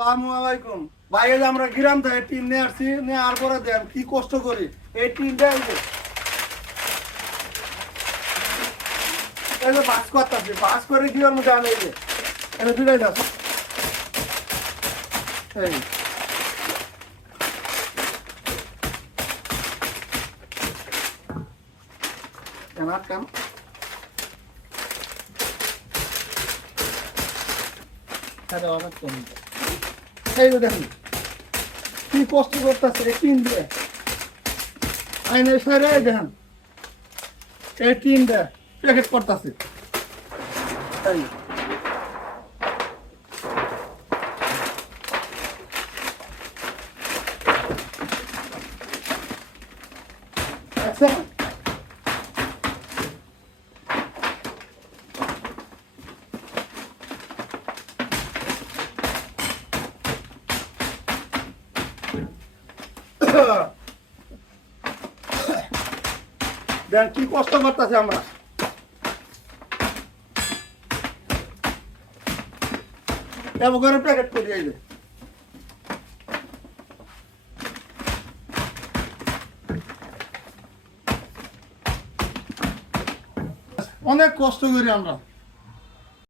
আসসালামাইকুম ভাই, এই যে আমরা গ্রাম থেকে টিন নিয়ে আসছি, নিয়ে আর পরে দেন কি কষ্ট করি এই টিনটা এই যে বাস করতেছি, বাস করে কি ওর মধ্যে আনে এই যে এটা দুটাই দাও এই কেন কেন এই যে দেখুন কি কষ্ট করতেছে এই টিন দিয়ে আইনের সাইডে দেখেন এই টিনটা প্যাকেট করতেছে এই আচ্ছা দেখ কি কষ্ট করতেছে আমরা করে প্যাকেট করি এই যে অনেক কষ্ট করি আমরা।